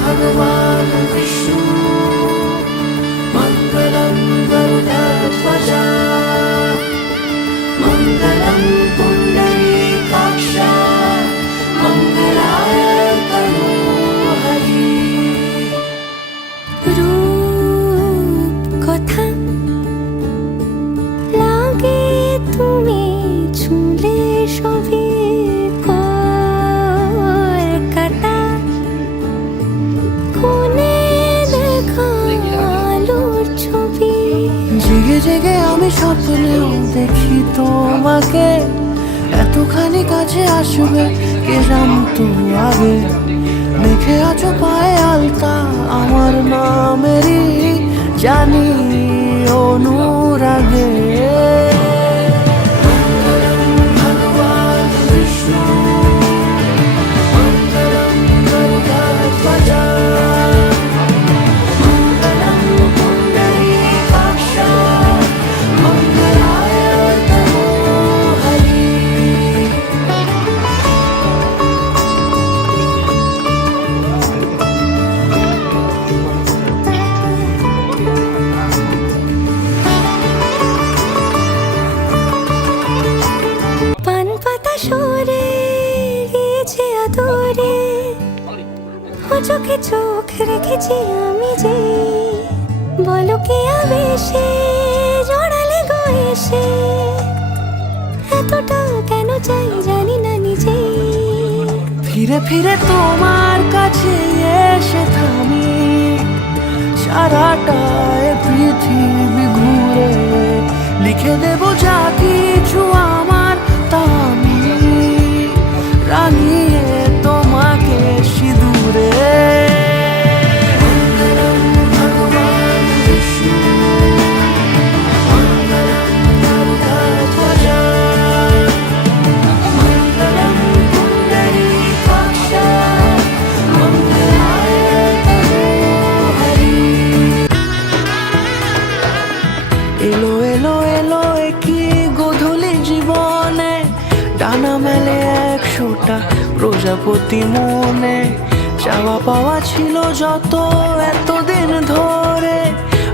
भगवान् विष्णु मङ्गलं गरुडध्वजा मङ्गलं पुण्डरीकाक्ष मङ्गलाय तनोहरि रूप কথা লাগে তুমি ছুঁলে সবে কলকাতা কোনে দেখা আলোর ছবি জেগে জেগে আমি স্বপ্নেও দেখি তোমাকে এতখানি কাছে আসবে কে জানতো আগে লিখে আছো পায়ে আলতা আমার নামেরই জানি অনুরাগে ভগবান বিষ্ণু মঙ্গলম গরুডধ্বজা মঙ্গলম পুণ্ডরীকাক্ষ মঙ্গলায় তনোহরি পান পাতা সরে গিয়েছে আদরে ও চোখে চোখ রেখেছি আমি যে বলো কি আবেশে জড়ালে গো এসে এতটা কেন চাই জানি না নিজে ফিরে ফিরে তোমার কাছে এসে থামি সারাটায় পৃথিবী ঘুরে লিখে দেব যা কিছু আমার তা আমি রাঙিয়ে তোমাকে সিঁদুরে মঙ্গলম ভগবান বিষ্ণু মঙ্গলম গরুডধ্বজা মঙ্গলম পুণ্ডরীকাক্ষ মঙ্গলায় তনোহরি এলো এলো এলো কি গোধূলি জীবনে ডানা মেলে 100টা প্রজাপতি মনে চাওয়া পাওয়া ছিল যত এতদিন ধরে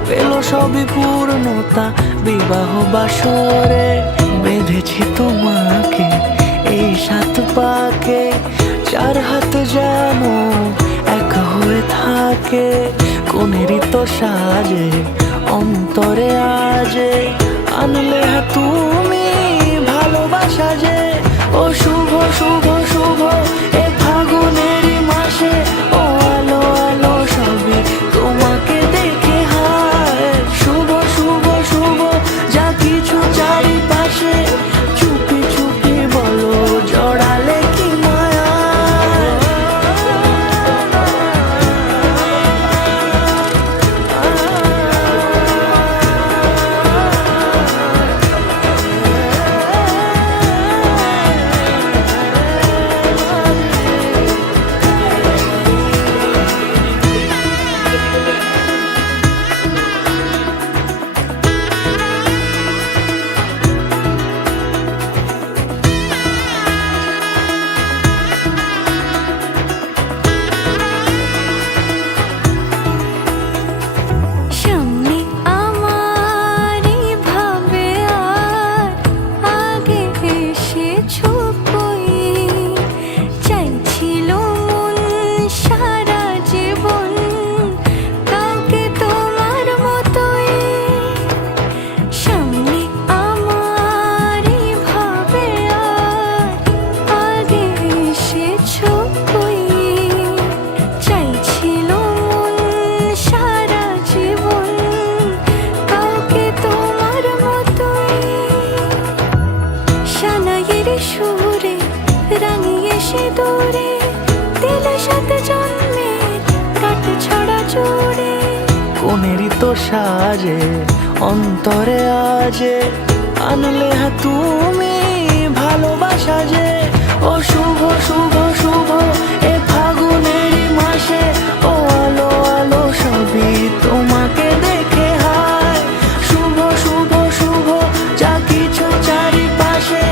পেল সবই পূর্ণতা বিবাহ বাসরে বেঁধেছি তোমাকে এই 7 পাকে 4 হাত যেন এক হয়ে থাকে কোনেরই তো সাজে অন্তরে আজে আনলে তুমি ভালোবাসা যে ও শুভ শুভ শুভ এ ফাগুনেরই মাসে ও আলো আলো সবে তোমাকে দেখে হায় শুভ শুভ শুভ যা কিছু চারিপাশে চুপি চুপি বলো জড়ালে কি মায়া সামনে আমার ভাবে আর আগে এসেছো কই চাইছিল মন সারা জীবন কাউকে তোমার মতোই সামনে আমার ভাবে আর আগে এসেছো কই চাইছিল মন সারা জীবন কাউকে তোমার মতোই সানাইয়ের সুরে রাঙিয়ে সে দূরে দিল 7 জন্মের কাট ছড়া জোড়ে কোনেরই তো সাজে অন্তরে আজে আনলে তুমি ভালোবাসা যে ও শুভ শুভ শুভ এ ফাগুনেরই মাসে ও আলো আলো সবই তোমাকে দেখে হায় শুভ শুভ শুভ যা কিছু চারিপাশে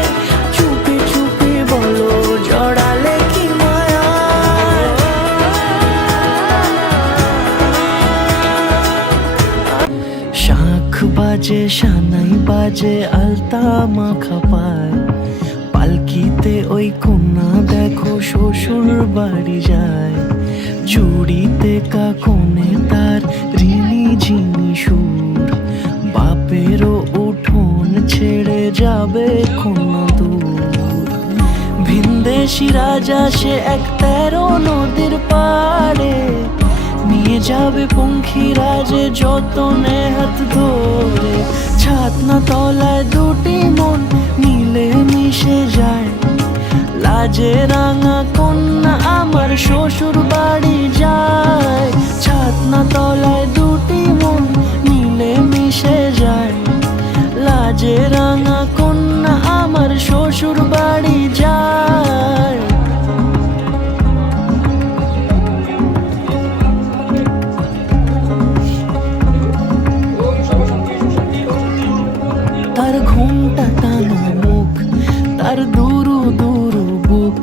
চুপি চুপি বলো জড়ালে কি মায়া শাঁখ বাজে সানাই বাজে আলতা মাখা পায়, পালকিতে ওই কন্যা দেখো শ্বশুর বাড়ি যায়। জুড়িতে কাকনে তার ঋণী ঝিনি সুর, বাপেরও উঠোন ছেড়ে যাবে কন্যা দূর। ভিনদেশি রাজা সে এক 13 নদীর পাড়ে, নিয়ে যাবে পঙ্খী রাজে যতনে হাত ধরে। ছাতনা তলায় দুটি মন মিলে মিশে যায়, লাজে রাঙা কন্যা আমার শ্বশুর বাড়ি যায়। ছাতনা তলায় দুটি মন মিলে মিশে যায়, লাজে রাঙা কন্যা আমার শ্বশুর বাড়ি যায়। তার ঘুমটা টানা মুখ, তার দুরু দুরু বুক,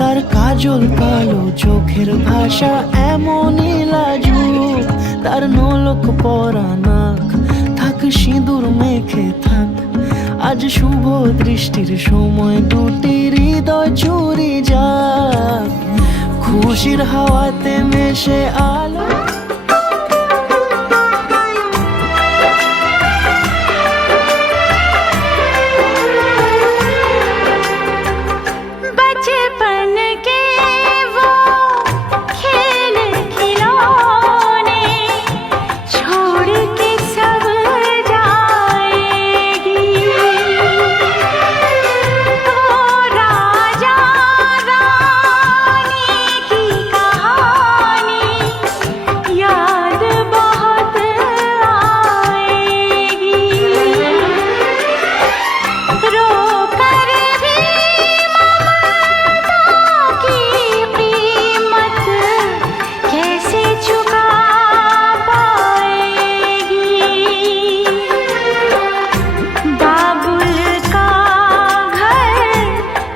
তার কাজল কালো চোখের ভাষা এমনই লাজুক। তার নলক পরা নাক, থাক সিঁদুর মেখে থাক, আজ শুভ দৃষ্টির সময় দুটি হৃদয় চুরি যাক। খুশির হাওয়াতে মেশে আলো, बचपन के वो खेल खिलौने छोड़ के सब जाएगी। वो राजा रानी की कहानी याद बहुत आएगी। रो कर भी की कीमत कैसे चुका पाएगी। बाबुल का घर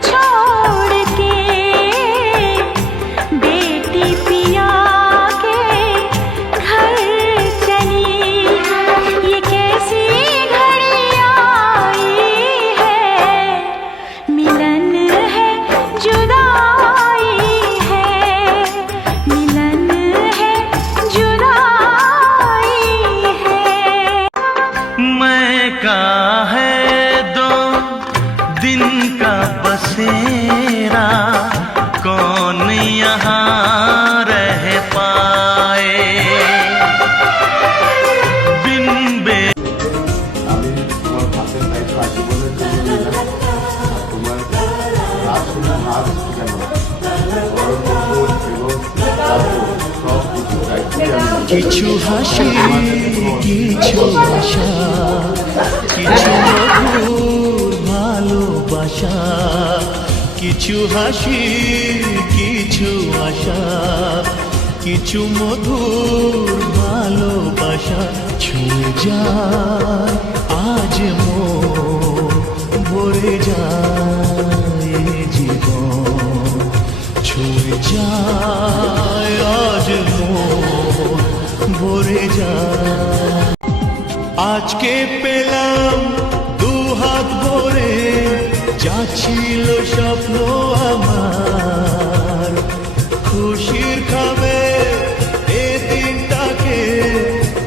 छोड़ के बेटी पिया के घर चली, ये कैसी घड़ी आई है। मिलन है जुदाई है, मिलन है जुदाई है। मैं का है 2 दिन का बसेरा, कौन यहाँ रह पाए बिन बे। আমি তোমার ভাতের দায়িত্ব আজীবনের জন্য নিলাম। তোমার রাত শুনে হাত কেন গরম বোধ এবং রাজ্য সব কিছু দায়িত্বই আমি নিলাম। কিছু হাসি কিছু আশা, কিছু মধুর ভালোবাসা। কিছু হাসি কিছু আশা, কিছু মধুর ভালোবাসা। ছুঁয়ে যায় আজ মন, ভরে যায় জীবন। ছুঁয়ে যায় আজ মন, ভরে যায়। আজকে পেলাম 2 হাত ভরে, যা ছিল স্বপ্ন আমার। খুশির খাবে এ দিনটাকে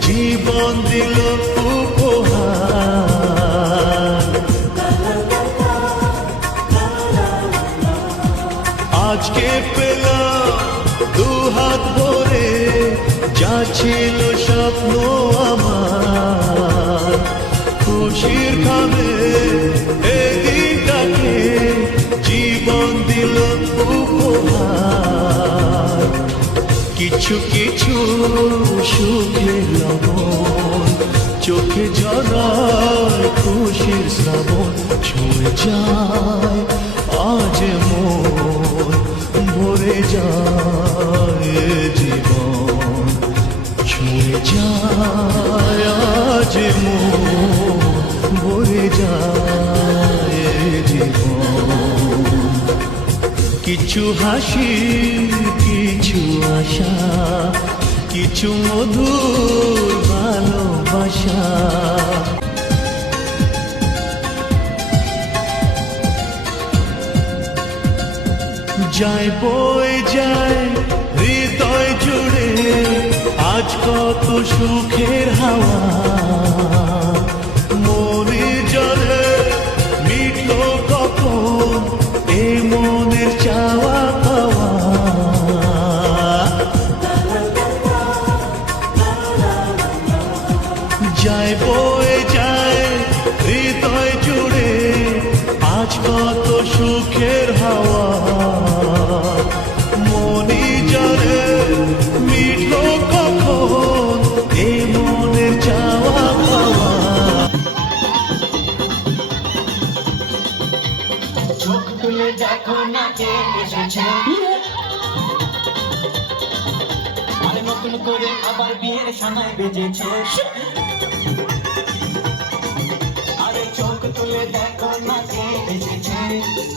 জীবন দিল উপহার। আজকে পেলাম 2 হাত ভরে, যা ছিল স্বপ্ন আমার। খুশির খাবে এই দিনটাকে জীবন দিল উপহার। কিছু কিছু সুখের লবণ, চোখে ঝরায় খুশির শ্রাবণ। ছুঁয়ে যায় আজ মন, ভরে যায় জীবন। ছুঁয়ে যায় আজ মন, ভরে যায় জীবন। কিছু হাসি কিছু আশা, কিছু মধুর ভালো ভালোবাসা। যায় বয়ে যায় হৃদয় জুড়ে আজ কত সুখের হাওয়া, মনে জলে মিটলো কখন এ মনের চাওয়া পাওয়া। যায় বয়ে যায় হৃদয় জুড়ে আজ কত সুখের হাওয়া, মনি জলে মিটলো কখন এ মনের চাওয়া পাওয়া। চোখ তুলে দেখো না কে এসেছে, আরে নতুন করে আবার বিয়ের সানাই বেজেছে। আরে চোখ তুলে দেখো না কে এসেছে,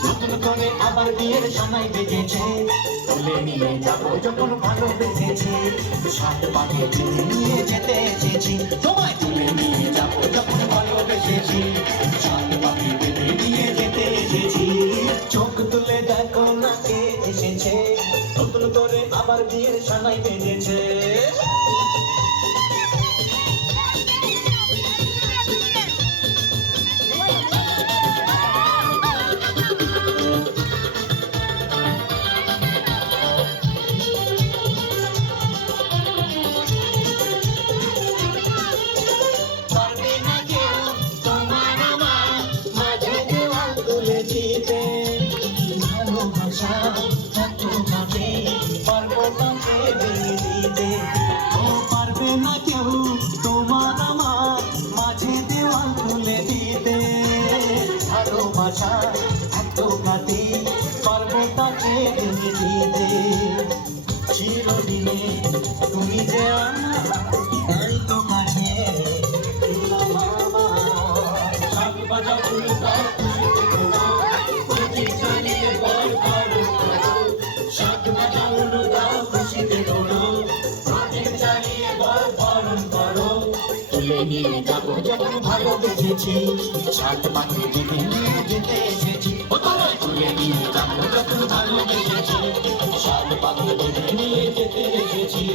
নতুন করে আবার বিয়ের সানাই বেজেছে। তুলে নিয়ে যাবো যখন ভালোবেসেছি, সাত পাকে চিঠি নিয়ে যেতে এসেছি। তোমায় তুলে নিয়ে যাবো যখন ভালোবেসেছি, সাত পাকে চিঠি নিয়ে যেতে এসেছি। চোখ তুলে দেখো না কে এসেছে, নতুন করে আবার বিয়ের সানাই বেজেছে। পারবে না কেউ তোমার আমার মাঝে দেওয়াল তুলে দিতে, ভালোবাসা এত ভাবে পারবো তাকে দিয়ে দিতে। ও পারবে না কেউ তোমার আমার মাঝে দেওয়াল তুলে দিতে, ভালোবাসা এত কাটে পারবো তাকে দিয়ে দিতে। চিরদিনে তুমি যে আমার তাই তো কাছে তুলে নিয়ে যাবো যখন ভালোবেসেছি, সাত পাখি দিকে নিয়ে যেতে এসেছি। ও তোমায় তুলে নিয়ে যাবো যখন ভালোবেসেছি, সাত পাখি দিকে নিয়ে যেতে এসেছি।